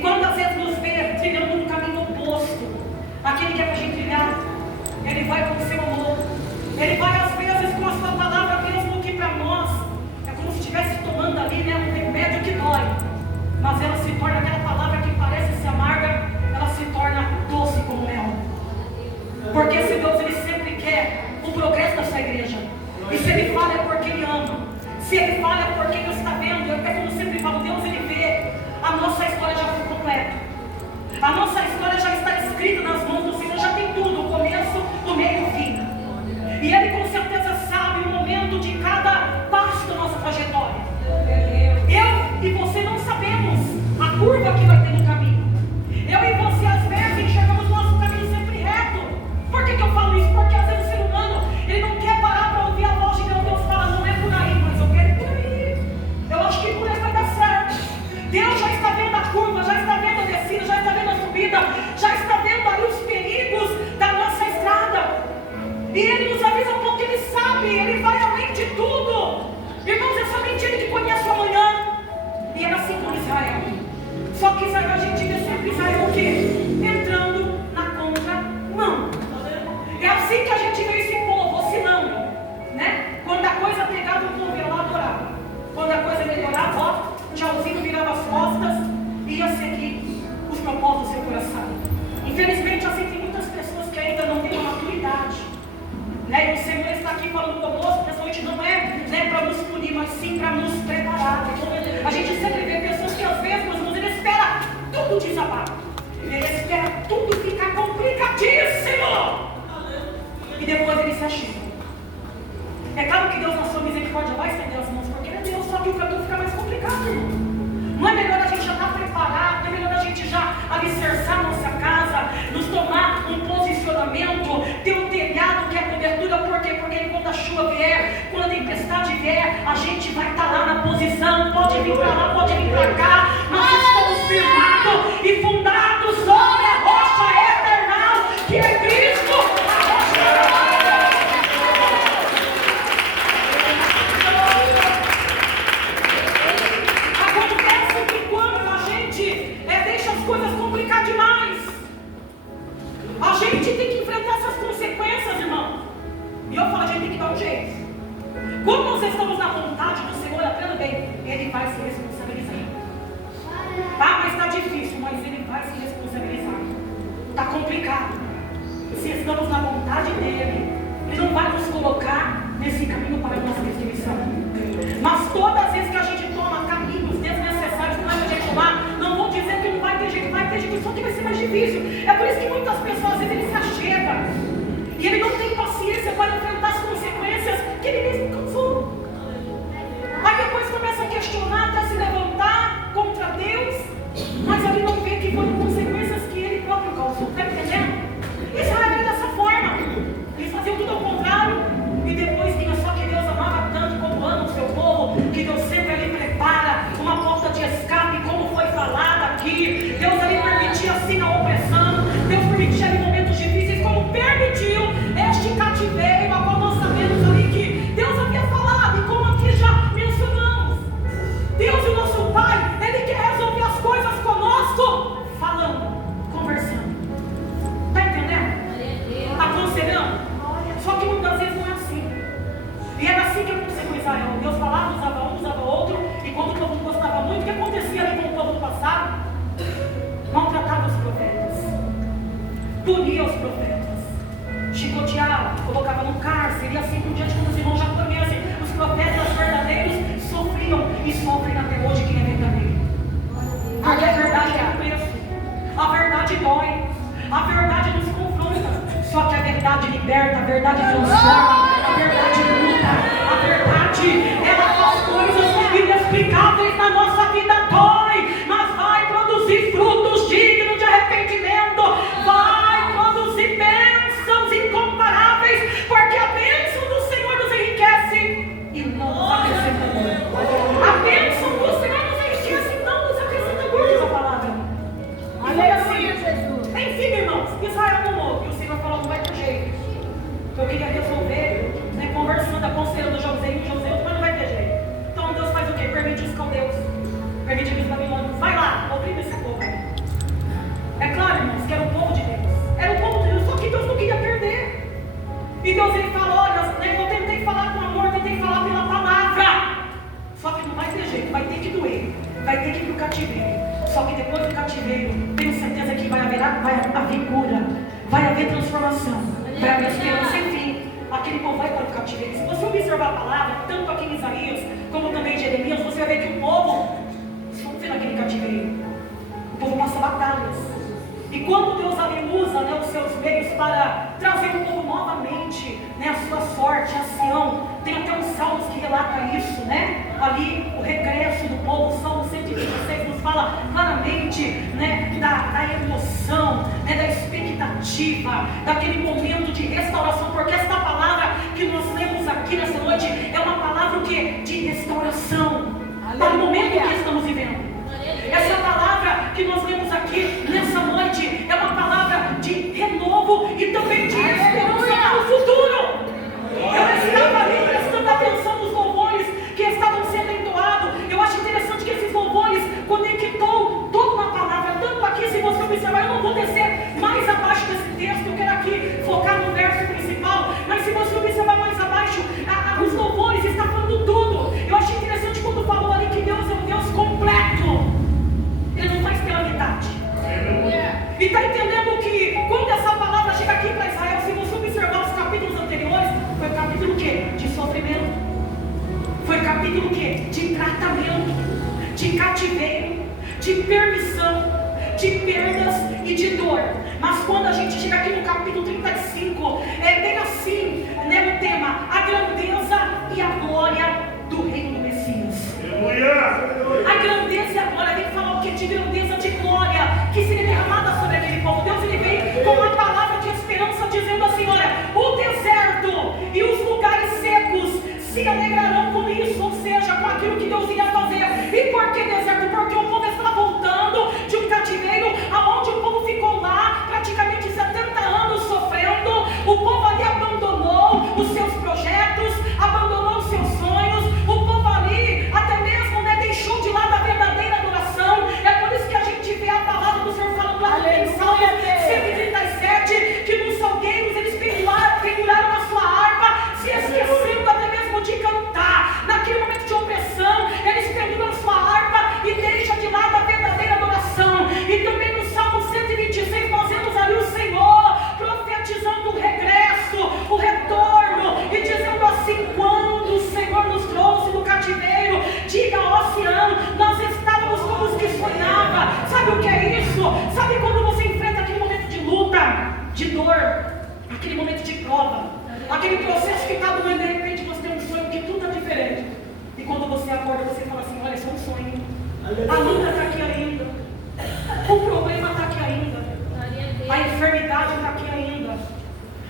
quando às vezes nos vê trilhando um caminho oposto, aquele que é para a gente trilhar, Ele vai com o seu amor. Ele vai às vezes com a sua palavra, mesmo que para nós é como se estivesse tomando ali, né, um remédio que dói. Mas ela se torna, aquela palavra que parece ser amarga, ela se torna doce como mel. Porque esse Deus, Ele sempre quer o progresso da sua igreja. E se Ele fala é porque Ele ama. Se Ele fala é porque Ele está vendo. É como eu sempre falo, Deus, Ele vê. A nossa história já foi completa. A nossa história já está escrita nas mãos do Senhor. Já tem tudo, o começo, o meio e o fim. E Ele com certeza sabe o momento de cada passo da nossa trajetória. Eu e você não sabemos a curva que vai ter no caminho. Eu e você às vezes enxergamos o nosso caminho sempre reto. Por que eu falo isso? Porque às vezes o ser humano, ele não quer parar para ouvir a voz de Deus. Deus fala, não é por aí, mas eu quero ir por aí. Eu acho que por aí vai dar certo. Deus já está vendo a curva, já está vendo a descida, já está vendo a subida, já está vendo ali os perigos da nossa estrada. E Ele nos avisa porque Ele sabe, Ele vai além de tudo. Irmãos, é somente Ele que conhece o amanhã. E era assim com Israel. Só que Israel, a gente vê sempre Israel o quê? Entrando na contramão. É assim que a gente vê esse povo oscilando, né? Quando a coisa pegava, o povo ia lá adorar. Quando a coisa melhorava, ó, tchauzinho, virava as costas e ia seguir os propósitos do seu coração. Infelizmente, assim, tem muitas pessoas que ainda não têm uma maturidade, né? E o Senhor está aqui falando conosco, que essa noite não é, né, para nos punir, mas sim para nos preparar. A gente sempre vê pessoas que às vezes, meus irmãos, ele espera tudo desabar. Ele espera tudo ficar complicadíssimo. E depois ele se achega. É claro que Deus, na sua misericórdia, vai estender as mãos, porque Ele é Deus, só que o caminho fica mais complicado, irmão. Não é melhor a gente já estar preparado, não é melhor a gente já alicerçar nossa casa, nos tomar um posicionamento, ter um telhado que é cobertura, por quê? Porque quando a chuva vier, quando a tempestade vier, a gente vai estar lá na posição, pode vir para lá, pode vir para cá, nós estamos firmados e fundados sobre a rocha eternal, que é Cristo, a rocha eternal. Coisas complicar demais. A gente tem que enfrentar essas consequências, irmão. E eu falo, a gente tem que dar um jeito. Quando nós estamos na vontade do Senhor, aprenda bem, Ele vai se responsabilizar. Tá, mas está difícil, mas Ele vai se responsabilizar. Está complicado. Se estamos na vontade dEle, Ele não vai nos colocar nesse caminho para a nossa destruição. Mas todas as vezes que a gente toma caminhos desnecessários, não é a gente tomar, não vou dizer que não vai ter jeito, só que vai ser mais difícil. É por isso que muitas pessoas, às vezes, ele se achega e ele não tem paciência para enfrentar as consequências que ele mesmo causou. Aí depois começa a questionar, até se levantar contra Deus, mas ele não vê que foram consequências que ele próprio causou. Está entendendo? Israel era dessa forma. Eles faziam tudo ao contrário e depois vinha. Só que Deus amava tanto como ama o seu povo, que Deus sempre ali prepara uma porta de escape, como foi falado aqui. Deus ali permitia assim a opressão, Deus permitia ali momentos difíceis, como permitiu este cativeiro, a qual nós sabemos ali que Deus havia falado, e como aqui já mencionamos, Deus, o nosso Pai, Ele quer resolver as coisas conosco, falando, conversando. Está entendendo? Aconselhando? Só que muitas vezes não é assim. E era assim que aconteceu com Israel. Deus falava, usava um, usava outro, e quando o povo não gostava muito, o que acontecia ali com o povo do passado? Maltratava os profetas, punia os profetas, chicoteava, colocava no cárcere, e assim por diante, como os irmãos já conhecem, os profetas verdadeiros sofriam e sofrem até hoje quem é verdadeiro. Porque a verdade é o preço, a verdade dói, a verdade nos confronta, só que a verdade liberta, a verdade transforma, a verdade luta, a verdade, ela faz coisas inexplicáveis na nossa vida, dói, mas vai produzir frutos dignos de arrependimento, vai produzir bênçãos incomparáveis, porque a bênção do Senhor nos enriquece e não nos acrescenta dor. A bênção do Senhor nos enriquece e não nos acrescenta dor, diz a palavra. E foi assim. Enfim, irmãos, Israel não ouve, e o Senhor falou, não vai ter jeito. Eu queria resolver vai ter que doer, vai ter que ir para o cativeiro. Só que depois do cativeiro, tenho certeza que vai haver cura, vai haver transformação, vai haver esperança. Enfim, aquele povo vai para o cativeiro. Se você observar a palavra, tanto aqui em Isaías, como também em Jeremias, você vai ver que o povo sofre naquele cativeiro. O povo passa batalhas. E quando Deus ali usa, os seus meios para trazer o povo novamente, a sua sorte, a Sião, tem até uns salmos que relatam isso, ali o regresso do povo. O Salmo 126 nos fala claramente, da emoção, da expectativa, daquele momento de restauração, porque esta palavra que nós lemos aqui nessa noite é uma palavra o quê? De restauração, para o momento que estamos vivendo. Essa palavra que nós lemos aqui nessa noite é uma palavra de renovo e também de esperança para o futuro. Eu estava ali prestando atenção nos louvores que estavam sendo entoados. Eu acho interessante que esses louvores conectou toda uma palavra, tanto aqui, se você observar, eu não vou descer mais abaixo desse texto, eu quero aqui focar no verso principal, mas se você observar mais abaixo, os louvores estão falando tudo. Eu achei interessante quando falou ali que Deus é um Deus completo. Ele não faz pela metade. E está entendendo que quando essa palavra chega aqui para Israel, se você observar os capítulos anteriores, foi o capítulo o quê? De sofrimento. Foi o capítulo o quê? De tratamento, de cativeiro, de permissão, de perdas e de dor. Mas quando a gente chega aqui no capítulo 35, tem assim, o tema, a grandeza e a glória do reino do Messias. A grandeza e a glória, tem que falar o que? De grandeza, de glória, que seria derramada sobre aquele povo. Deus, ele vem com uma palavra de esperança, dizendo assim, olha, o deserto e os lugares secos se alegrarão com isso, ou seja, com aquilo que Deus iria fazer. E por que deserto? Porque o povo está voltando de um cativeiro, aonde o povo ficou lá, praticamente 70 anos sofrendo. O povo ali abandonou os seus projetos, abandonou os seus sonhos. O povo ali até mesmo deixou de lado a verdadeira adoração. É por isso que a gente vê a palavra do Senhor falando lá em Salmo 137, que nos salgueiros eles penduraram a sua harpa, se esquecendo até mesmo de cantar. Naquele momento de opressão, eles penduram a sua harpa e deixam de lado a verdadeira adoração. E também no Salmo 126 nós vemos ali o Senhor profetizando o regresso, o retorno, e dizendo assim, quando o Senhor nos trouxe do cativeiro, diga ó Sião, nós estávamos como os que sonhava. Sabe o que é isso? Sabe quando você enfrenta aquele momento de luta, de dor, aquele momento de prova, aquele processo que está doendo, de repente você tem um sonho que tudo é diferente, e quando você acorda você fala assim, olha, é só um sonho, a luta está aqui ainda, o problema está aqui ainda, a enfermidade está aqui ainda,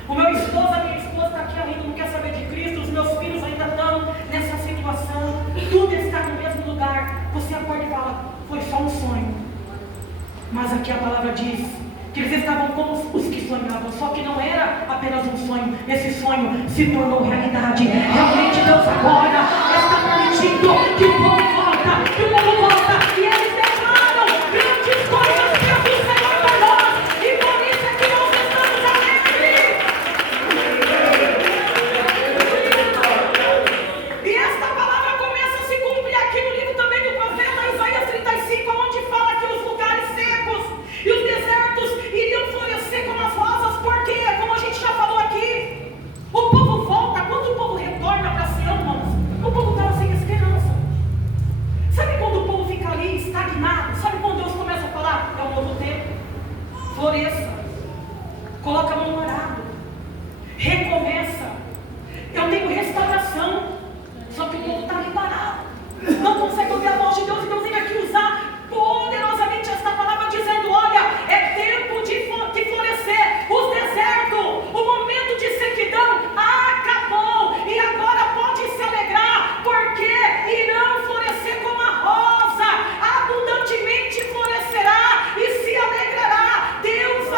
o meu esposo, a minha esposa está aqui ainda, não quer saber de Cristo, os meus filhos ainda estão nessa situação, tudo está no mesmo lugar. Você acorda e fala, foi só um sonho. Mas aqui a palavra diz que eles estavam como os que sonhavam, só que não era apenas um sonho, esse sonho se tornou realidade. Realmente Deus agora está permitindo que o povo volta, que o povo volta, e eles declaram grandes coisas que o Senhor para nós, e por isso é que nós estamos alegres. E esta palavra começa a se cumprir aqui no livro também do profeta Isaías 35, onde fala que os lugares secos e os desertos iriam florescer como as rosas, porque, como a gente já falou aqui, o povo volta. Quando o povo retorna para Sião, irmãos, o povo estava sem esperança. Sabe quando o povo fica ali estagnado? Sabe quando Deus começa a falar? É um novo tempo, floresça, coloca a mão no arado, recomeça, eu tenho restauração. Só que o povo está ali parado, não consegue ouvir a voz de Deus, e Deus vem aqui usar poderosamente esta palavra, dizendo, olha, é tempo de florescer. Os desertos, o momento de sequidão acabou, e agora pode se alegrar, porque irão florescer como a rosa, abundantemente florescerá e se alegrará. Deus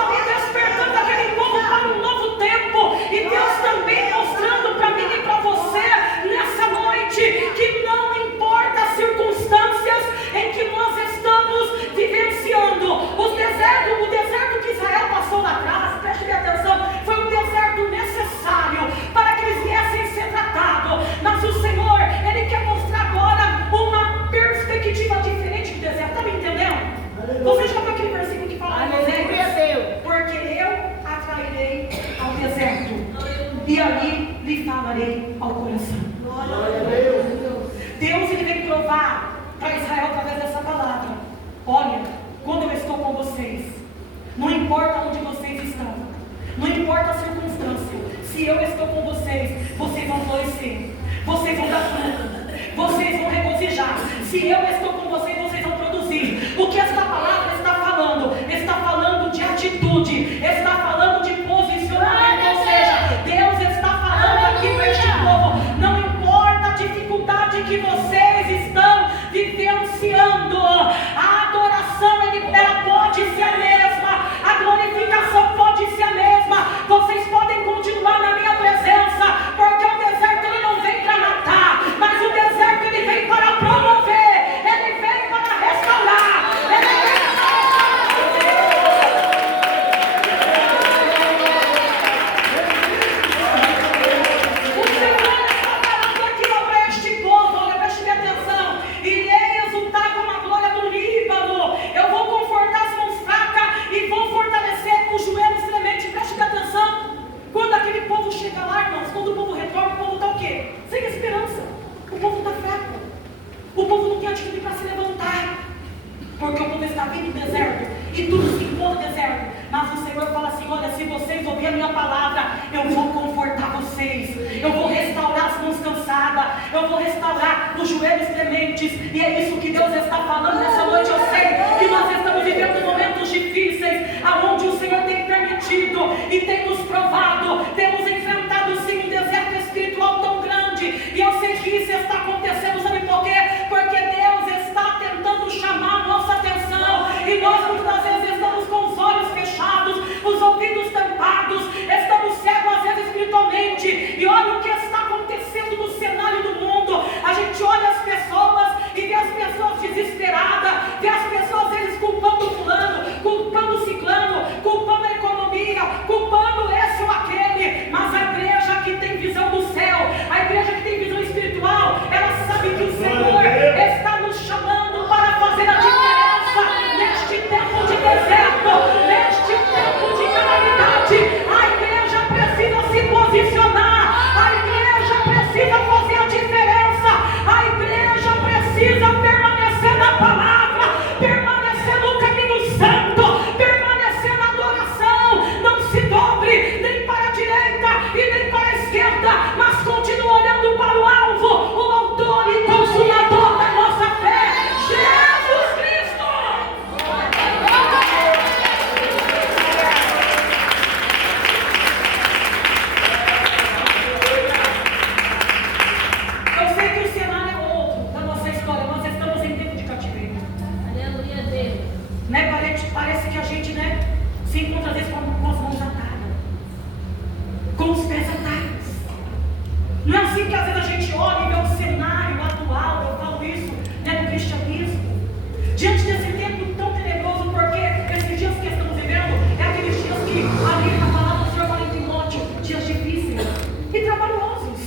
atitude, está falando de posicionamento. Ou seja, Deus está falando aqui para este povo: não importa a dificuldade que vocês estão vivenciando, a adoração ela pode ser a mesma, a glorificação pode ser a mesma, vocês podem continuar na minha presença, porque o deserto ele não vem para matar, mas o deserto ele vem para promover, ele vem para restaurar, ele vem o Senhor está falando aqui para este povo. Olha, preste minha atenção: irei exultar como a glória do Líbano, eu vou confortar as mãos fracas e vou fortalecer os joelhos trementes. Preste minha atenção: quando aquele povo chega lá, irmãos, quando o povo retorna, o povo está o quê? Sem esperança. O povo está fraco, o povo não tem atitude para se levantar, porque o povo está vindo do deserto e tudo se impõe no deserto. Mas o Senhor fala assim: olha, se vocês ouvirem a minha palavra, eu vou confortar vocês, eu vou restaurar as mãos cansadas, eu vou restaurar os joelhos trementes. E é isso que Deus está falando nessa noite. Eu sei que nós estamos vivendo momentos difíceis, aonde o Senhor tem permitido e tem nos provado, temos enfrentado sim um deserto espiritual tão grande. E eu sei que isso está acontecendo, sabe por quê? Porque Deus está tentando chamar a nossa atenção, e nós muitas vezes estamos com os olhos fechados, os ouvidos tampados, estamos cegos às vezes espiritualmente. E olha o que está acontecendo no cenário do mundo. A gente olha as pessoas e vê as pessoas desesperadas, vê as pessoas às vezes culpando fulano, culpando o ciclano, culpando a economia, culpando esse ou aquele. Mas a igreja que tem visão do céu, a igreja que tem visão espiritual, ela sabe que o Senhor está nos chamando para fazer a diferença neste tempo de deserto, neste tempo de calamidade. A igreja precisa se posicionar, a igreja precisa fazer a diferença, a igreja precisa permanecer na palavra, permanecer no caminho santo, permanecer na adoração. Não se dobre nem para a direita e nem para a esquerda, mas continue olhando para o alvo, o autor e consumador da nossa fé, Jesus Cristo. Eu sei que o cenário é outro da nossa história, nós estamos em tempo de cativeiro. Aleluia, Deus. Né? Parece que a gente, né, se encontra às vezes com as mãos atadas, com os pés atados. Não é assim que às vezes a gente olha e vê o cenário atual, eu falo isso, né, do cristianismo, diante desse tempo tão tenebroso, porque esses dias que estamos vivendo é aqueles dias que ali a palavra do Senhor fala em Timóteo, dias difíceis e trabalhosos.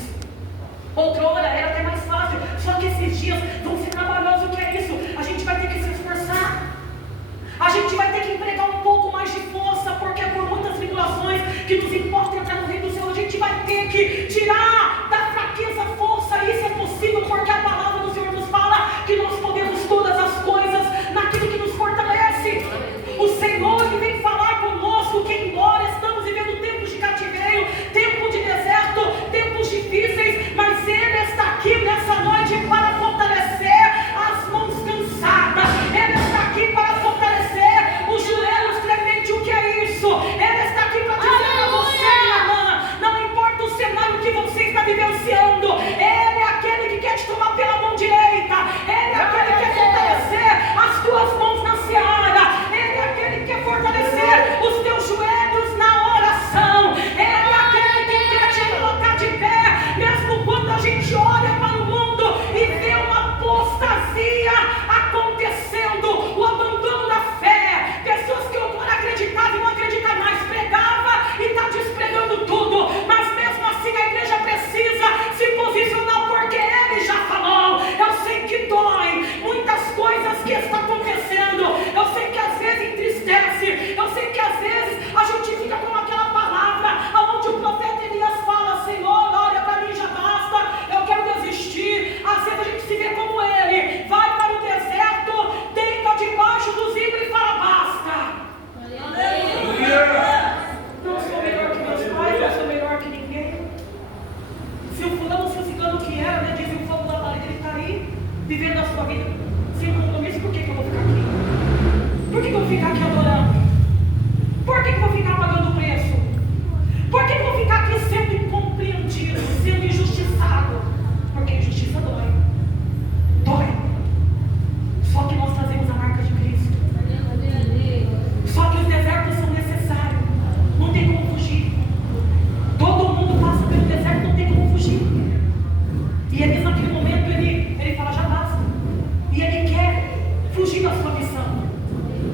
Outrora era até mais fácil, só que esses dias vão ser trabalhosos. O que é isso? A gente vai ter que se esforçar, a gente vai ter que empregar um pouco mais de força, porque por muitas tribulações que nos importa entrar no reino do Senhor, a gente vai ter que tirar da fraqueza força. E isso é possível porque a palavra do Senhor nos fala que nós podemos todas as coisas naquele que nos fortalece. O Senhor ele vem falar conosco que, embora estamos vivendo tempos de cativeiro, tempo de deserto, tempos difíceis, mas Ele está aqui nessa noite para fortalecer as mãos cansadas, Ele está aqui para fortalecer os joelhos trementes. O que é isso? Ele está aqui para dizer para você, minha irmã, não importa o cenário que você está vivenciando, Ele é aquele que quer te tomar pela mão direita, Ele é aquele que quer fortalecer as tuas mãos na seara, Ele é aquele que quer fortalecer os teus joelhos na oração, Ele é aquele que quer te colocar de pé, mesmo quando a gente olha para o mundo e vê uma apostasia acontecendo, o abandono da fé, pessoas que outrora acreditavam e não acreditam mais, pregava e está despregando tudo, mas mesmo assim a igreja precisa se posicionar, porque Ele já falou. Eu sei que dói muitas coisas que estão acontecendo, eu sei que às vezes entristece, eu sei que às vezes a gente fica com aquela palavra onde o profeta Elias fala: Senhor, olha, para mim já basta, eu quero desistir. Às vezes a gente se vê como ele, vai para o deserto, deita debaixo dos ídolos e fala: basta. Não sou melhor que meus pais, não sou melhor que ninguém. Se o fulano, se o ciclano que era, né, dizem o fogo da parede, ele está aí, vivendo a sua vida sem compromisso, por que eu vou ficar aqui? Por que eu vou ficar aqui adorando? Por que eu vou ficar fugir da sua missão.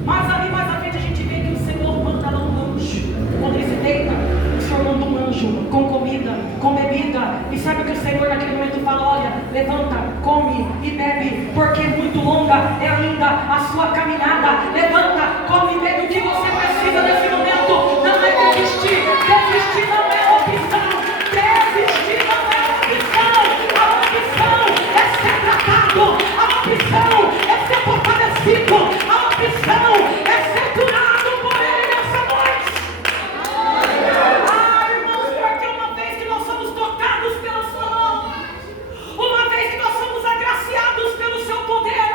Mas ali mais à frente a gente vê que o Senhor manda lá um anjo. Quando ele se deita, o Senhor manda um anjo com comida, com bebida. E sabe o que o Senhor naquele momento fala? Olha, levanta, come e bebe, porque muito longa é ainda a sua caminhada. Levanta, come e bebe. O que você precisa nesse momento não é desistir. Desistir não é opção. Desistir não é opção. A opção é ser tratado. A opção é ser fortalecido. A opção é ser curado por Ele nessa noite. Ah, irmãos, porque uma vez que nós somos tocados pela sua mão, uma vez que nós somos agraciados pelo seu poder,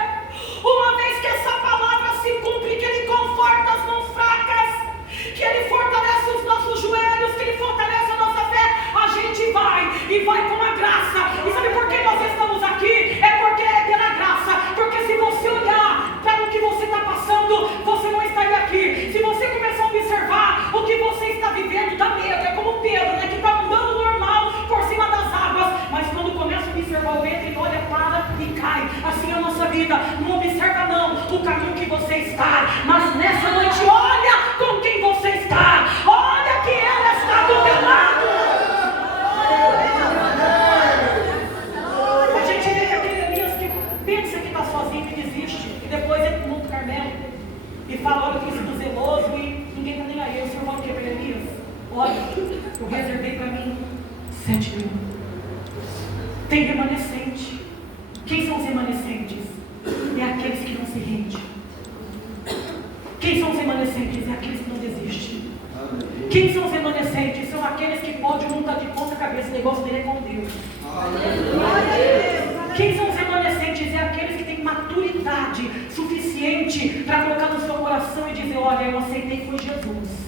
uma vez que essa palavra se cumpre, que Ele conforta as mãos fracas, que Ele fortalece os nossos joelhos, que Ele fortalece a nossa fé, a gente vai e vai com a graça. E sabe por que nós estamos aqui? É porque é pela graça. Porque se você olhar para o que você está passando, você não estaria aqui. Se você começar a observar o que você está vivendo, dá medo. É como Pedro, né, que está andando normal por cima das águas, mas quando começa a observar o vento, ele olha, para e cai. Assim é a nossa vida. Não observa não o caminho que você está, mas nessa noite olha com quem você está. Olha que ela está do teu lado. A gente vê aquele Elias que pensa que está sozinho e desiste, e depois entra no Monte Carmelo e fala, olha, eu tenho sido zeloso e ninguém está nem aí. O Senhor fala o que para Elias? Olha, eu reservei para mim 7.000. Tem remanescente. Quem são os remanescentes? É aqueles que não se rendem. Quem são os remanescentes? É aqueles que não desistem. Quem são os remanescentes? São aqueles que podem não estar de ponta cabeça, o negócio dele é com Deus. Quem são os remanescentes? É aqueles que têm maturidade suficiente para colocar no seu coração e dizer, olha, eu aceitei, foi Jesus.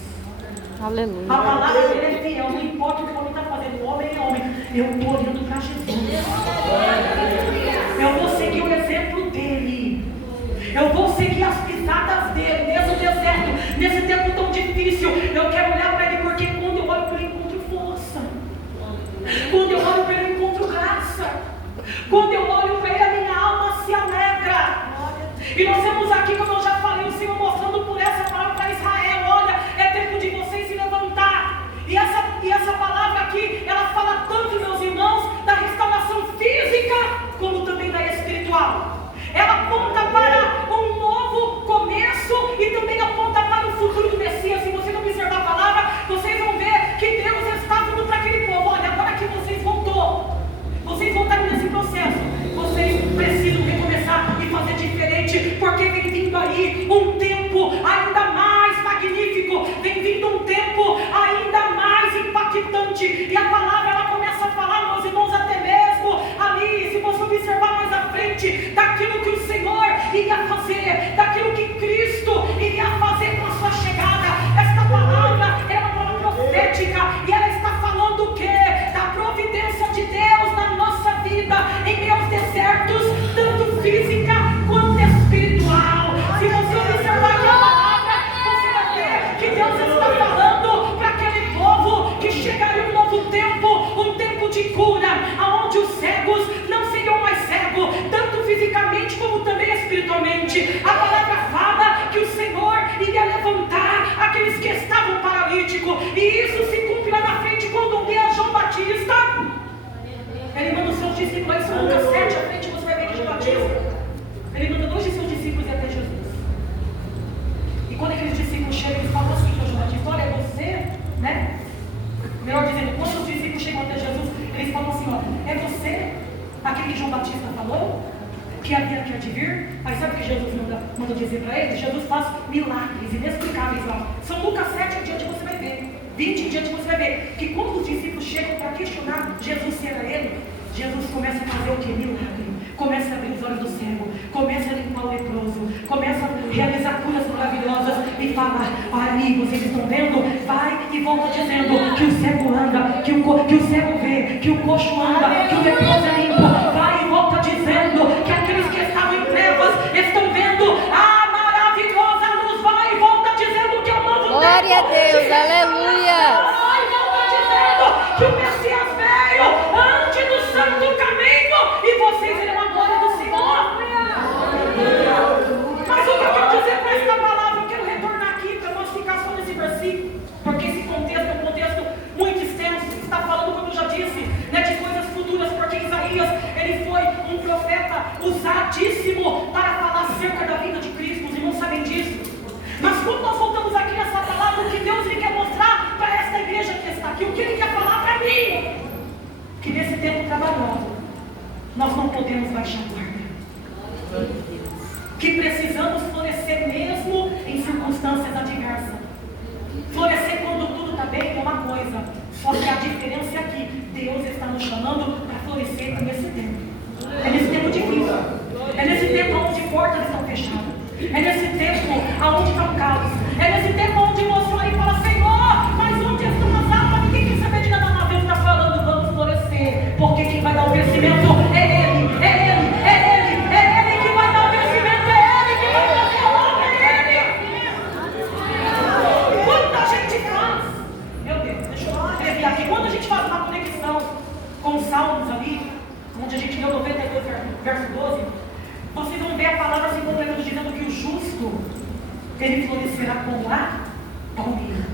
Aleluia. A palavra dele é fiel, não importa o que o homem está fazendo, o homem é homem. Eu estou olhando para Jesus. Eu vou seguir o exemplo dele. Eu vou seguir as pisadas dele, mesmo no deserto, nesse tempo tão difícil. Eu quero olhar para ele, porque quando eu olho para ele, eu encontro força. Quando eu olho para ele, eu encontro graça. Quando eu olho para ele, a minha alma se alegra. E nós temos aqui, como eu já falei, o Senhor mostrando por essa palavra para Israel. Olha, é tempo de vocês se levantar. E essa palavra aqui, ela fala tanto, meus irmãos, da restauração física, como também da espiritual. Ela aponta para um novo começo e também aponta para o futuro do Messias. Se vocês observar a palavra, vocês vão ver que Deus está falando para aquele povo, olha, agora que vocês voltaram nesse processo, vocês precisam recomeçar e fazer diferente, porque vem vindo aí um tempo ainda mais magnífico, vem vindo um tempo ainda mais impactante. E a palavra, ela começa a falar, meus irmãos, até mesmo ali, se você observar mais à frente, daquilo que o Senhor iria fazer, daquilo que Cristo iria fazer com a sua chegada. Esta palavra é uma palavra profética, e ela está falando o quê? Da providência de Deus na nossa vida, em meus desertos, tanto física quanto espiritual. Se você observar aqui a palavra, você vai ver que Deus está falando para aquele povo que chegaria um novo tempo, um tempo de cura, aonde os cegos não seriam mais cegos, tanto fisicamente como também espiritualmente. A palavra fala que o Senhor iria levantar aqueles que estavam paralíticos, e isso se cumpre lá na frente quando vê a João Batista. Ele manda os seus discípulos, isso é Lucas 7, à frente você vai ver que João Batista, ele manda 2 de seus discípulos ir até Jesus. E quando aqueles discípulos chegam, eles falam assim para João Batista, olha, você, né? Melhor dizendo, quando os discípulos chegam até Jesus, eles falam assim, ó, é você aquele que João Batista falou? Que havia que há de vir? Aí sabe o que Jesus manda dizer para eles? Jesus faz milagres inexplicáveis lá. São Lucas 7 adiante você vai ver. 20 adiante você vai ver. Que quando os discípulos chegam para questionar Jesus se era ele, Jesus começa a fazer o que? Milagre. Começa a abrir os olhos do cego, começa a limpar o leproso, começa a realizar curas maravilhosas e fala, ali, vocês estão vendo? Vai e volta dizendo que o cego anda, que o cego vê, que o coxo anda, que o leproso é limpo. Vai e volta dizendo que aqueles que estavam em trevas estão vendo a maravilhosa luz. Vai e volta dizendo que é um novo tempo. Glória a Deus, aleluia. Vai e volta dizendo que o Messias veio antes do santo caminho e vocês verão a glória do Senhor. nós não podemos baixar a guarda. Que precisamos florescer mesmo em circunstâncias adversas. Florescer quando tudo está bem é uma coisa. Só que a diferença é que Deus está nos chamando para florescer nesse tempo. É nesse tempo difícil. É nesse tempo onde portas estão fechadas. É nesse tempo onde está o caos. É nesse tempo onde você olha e fala: Senhor, mas onde estão as almas? Ninguém quer saber de nada. Deus está falando: vamos florescer. Porque quem vai dar o crescimento é Ele. É Ele. É Ele. É Ele que vai dar o crescimento. É Ele que vai fazer a obra. É Ele. Quanta gente faz. Meu Deus, deixa eu abreviar aqui. Quando a gente faz uma conexão com os Salmos ali, onde a gente leu 92, verso 12, vocês vão ver a palavra se completando, dizendo que o justo, ele florescerá como a palmeira,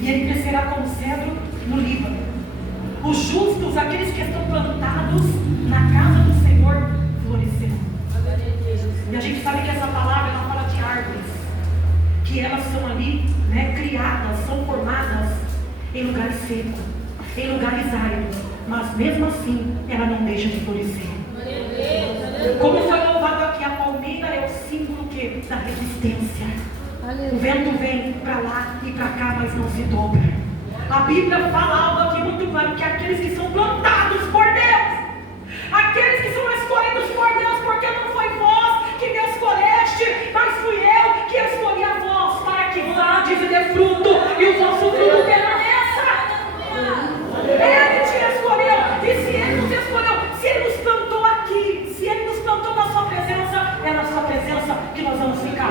e ele crescerá como cedro no Líbano. Os justos, aqueles que estão plantados na casa do Senhor, florescerão. E a gente sabe que essa palavra, ela fala de árvores, que elas são ali, criadas, são formadas em lugares secos, em lugares áridos, mas mesmo assim, ela não deixa de florescer. Como foi louvado aqui, a palmeira é o símbolo da resistência. O vento vem para lá e para cá, mas não se dobra. A Bíblia fala algo aqui muito claro, que aqueles que são plantados por Deus, aqueles que são escolhidos por Deus, porque não foi vós que me escolheste, mas fui eu que escolhi a vós, para que vades e dê fruto, e o vosso fruto permaneça. Ele te escolheu, e se Ele nos escolheu, se Ele nos plantou aqui, se Ele nos plantou na sua presença, é na sua presença que nós vamos ficar.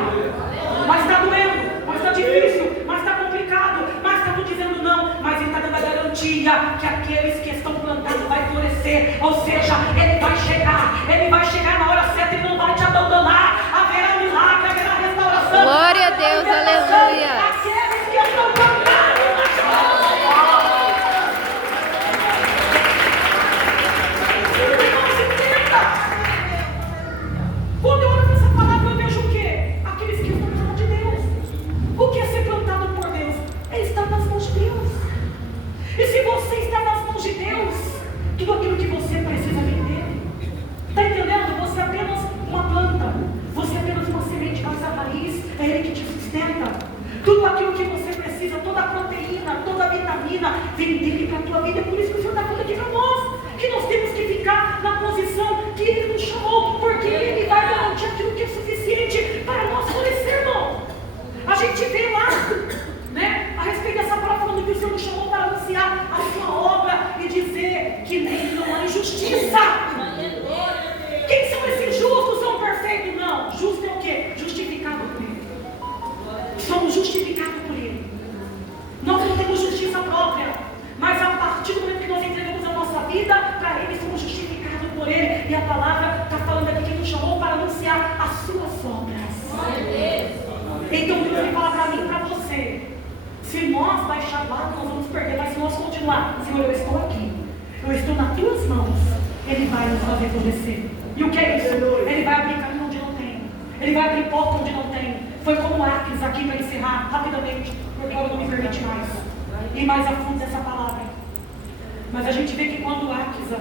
Mas está doendo, mas está difícil, mas está complicado, mas está dizendo não, mas Ele está dando a garantia que aqueles que estão plantados vai florescer, ou seja, Ele vai chegar na hora certa, Ele não vai te abandonar, haverá milagre, haverá restauração. Glória a Deus, aleluia. Aqueles que estão plantados quando eu olho para essa palavra, eu vejo o quê? Aqueles que estão na mão de Deus. O que é ser plantado por Deus? É estar nas mãos de Deus. E se você está nas mãos de Deus, tudo aquilo que você precisa vender, está entendendo? Você é apenas uma planta, você é apenas uma semente, mas a raiz é Ele que te sustenta. Tudo aquilo que você precisa, toda a proteína, toda a vitamina, vem dele para a tua vida. É por isso que o Senhor está falando aqui para nós, que nós temos que ficar na posição que Ele nos chamou, porque Ele vai garantir aquilo que é suficiente para nós florescer, irmão. A gente vê lá, a respeito dessa palavra, falando que o Senhor nos chamou para anunciar a sua obra e dizer que nele não há injustiça. Quem são esses justos? São perfeitos? Não. Justo é o quê? Justificado por Ele. Somos justificados por Ele. Nós não temos justiça própria, mas a partir do momento que nós entregamos a nossa vida para Ele, somos justificados por Ele. E a palavra está falando aqui que nos chamou para anunciar as suas obras. Então Deus fala para mim e para você: se nós baixar a guarda, nós vamos perder, mas se nós continuar, Senhor, eu estou aqui, eu estou nas tuas mãos, Ele vai nos fazer florescer. E o que é isso? Ele vai abrir caminho onde não tem, Ele vai abrir porta onde não tem. Foi como Aquiles aqui, para encerrar rapidamente, porque eu não me permite mais ir mais a fundo dessa palavra. Mas a gente vê que quando Aquiles,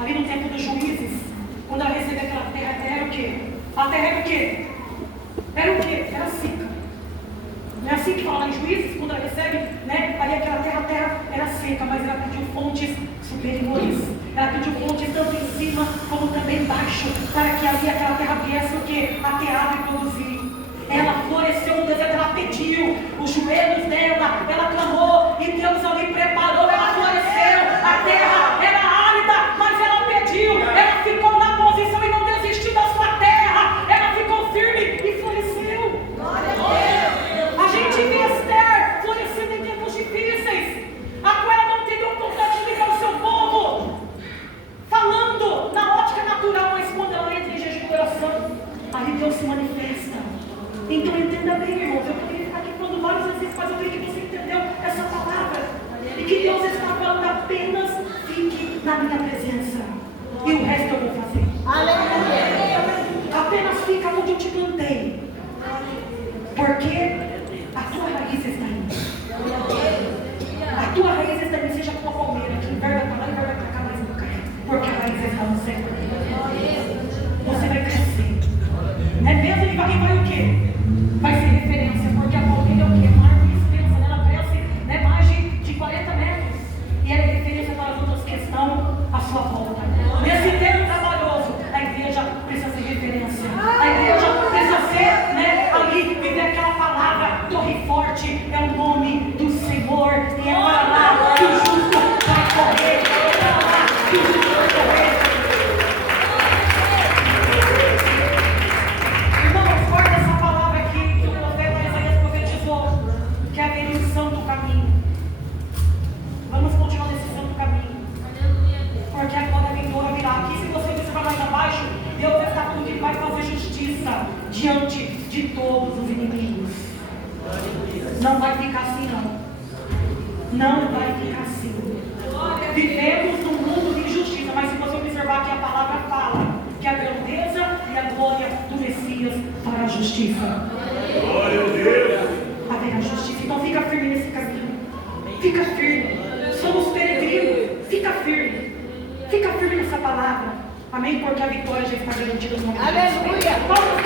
ali no tempo dos juízes, quando ela recebeu aquela terra, a terra era o quê? A terra era o quê? Era o quê? Era seca. Não é assim que fala em Juízes, quando ela recebe, ali aquela terra, a terra era seca, mas ela pediu fontes superiores. Ela pediu fontes tanto em cima como também embaixo, para que ali aquela terra viesse o quê? A ter água e produzir. Ela floresceu no deserto, ela pediu, os joelhos dela, ela clamou, e Deus ali preparou, ela floresceu. A terra era árida, mas ela pediu, ela ficou na posição e não desistiu da sua terra, ela ficou firme e floresceu. A gente vê Esther florescendo em tempos difíceis, a qual ela não teve oportunidade de ligar o seu povo, falando na ótica natural, mas quando ela entra em jejum e oração, ali Deus se manifesta. Então entenda bem, irmãos, eu poderia ficar aqui falando várias vezes, mas eu creio que você entendeu essa palavra, e que Deus está falando: apenas fique na minha presença, e o resto eu vou fazer. Apenas fica onde eu te plantei, porque a tua raiz está aí. A tua raiz está aí, seja como a palmeira, que inverna para lá e inverna para cá, mas não cai, de todos os inimigos. Não vai ficar assim, não. Não vai ficar assim. Vivemos num mundo de injustiça, mas se você observar que a palavra fala que a grandeza e a glória do Messias para a justiça. Glória a Deus. Haverá justiça. Então fica firme nesse caminho. Fica firme. Somos peregrinos. Fica firme. Fica firme nessa palavra. Amém? Porque a vitória já está garantida no nome de Jesus. Aleluia.